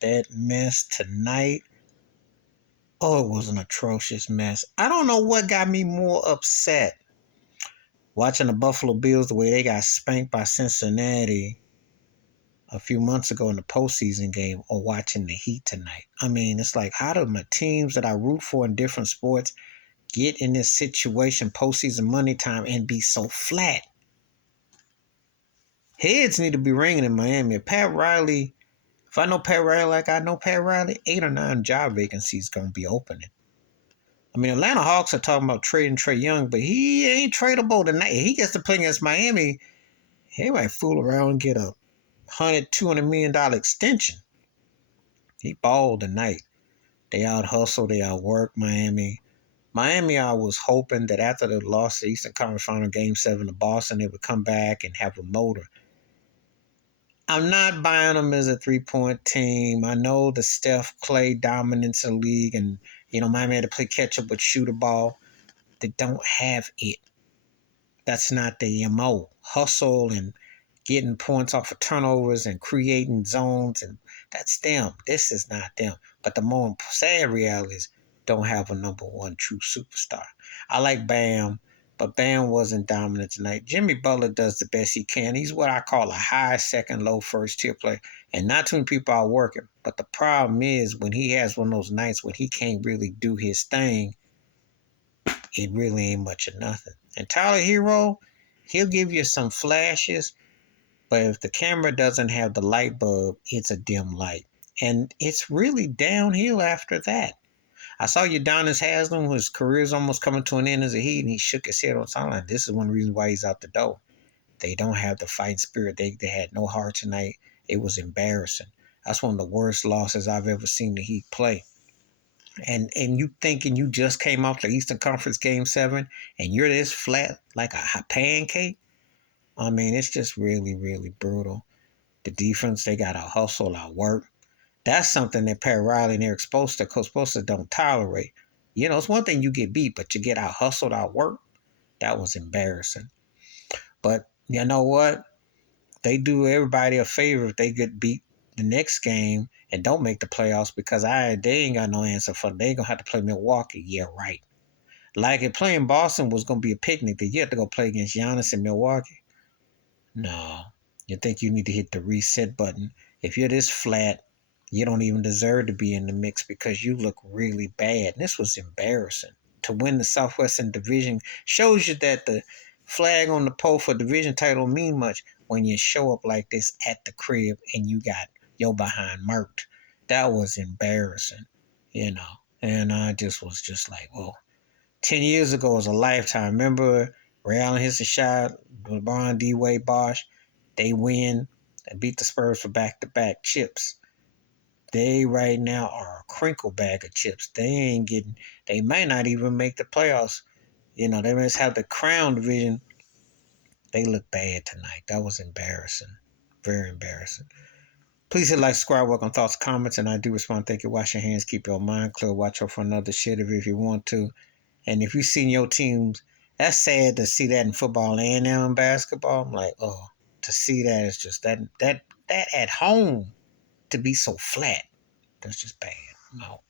That mess tonight. Oh, it was an atrocious mess. I don't know what got me more upset. Watching the Buffalo Bills, the way they got spanked by Cincinnati a few months ago in the postseason game, or watching the Heat tonight. I mean, it's like, how do my teams that I root for in different sports get in this situation postseason money time and be so flat? Heads need to be ringing in Miami. Pat Riley, if I know Pat Riley like I know Pat Riley, 8 or 9 job vacancies going to be opening. I mean, Atlanta Hawks are talking about trading Trae Young, but he ain't tradable tonight. If he gets to play against Miami, he might fool around and get a $100-200 million extension. He balled tonight. They out hustle, they outwork Miami. Miami, I was hoping that after the loss to the Eastern Conference Final Game 7 to Boston, they would come back and have a motor. I'm not buying them as a three-point team. I know the Steph Clay dominance of the league, and Miami had to play catch up with shooter ball. They don't have it. That's not the MO. Hustle and getting points off of turnovers and creating zones, and that's them. This is not them. But the more sad reality is don't have a number one true superstar. I like Bam, but Bam wasn't dominant tonight. Jimmy Butler does the best he can. He's what I call a high second, low first tier player. And not too many people are working. But the problem is when he has one of those nights when he can't really do his thing, it really ain't much of nothing. And Tyler Hero, he'll give you some flashes, but if the camera doesn't have the light bulb, it's a dim light. And it's really downhill after that. I saw Udonis Haslem, whose career is almost coming to an end as a Heat, and he shook his head on the sideline. This is one reason why he's out the door. They don't have the fighting spirit. They had no heart tonight. It was embarrassing. That's one of the worst losses I've ever seen the Heat play. And you thinking you just came off the Eastern Conference Game 7 and you're this flat like a pancake? I mean, it's just really, really brutal. The defense, they got to hustle, out work. That's something that Pat Riley and Eric Spoelstra don't tolerate. It's one thing you get beat, but you get out hustled, out work. That was embarrassing. But you know what? They do everybody a favor if they get beat the next game and don't make the playoffs because they ain't got no answer for them. They gonna have to play Milwaukee. Yeah, right. Like if playing Boston was gonna be a picnic, then you have to go play against Giannis in Milwaukee. No. You think you need to hit the reset button. If you're this flat, you don't even deserve to be in the mix because you look really bad. And this was embarrassing. To win the Southwestern Division shows you that the flag on the pole for division title don't mean much when you show up like this at the crib and you got your behind murked. That was embarrassing. And I just was just like, whoa. 10 years ago was a lifetime. Remember Ray Allen hits a shot, LeBron, D. Wade, Bosh. They win and beat the Spurs for back-to-back chips. They right now are a crinkle bag of chips. They might not even make the playoffs. They must have the crown division. They look bad tonight. That was embarrassing. Very embarrassing. Please hit like, subscribe, welcome thoughts, comments, and I do respond. Thank you. Wash your hands, keep your mind clear. Watch out for another shit if you want to. And if you've seen your teams, that's sad to see that in football and now in basketball. I'm like, oh, to see that is just that at home to be so flat. That's just bad. No.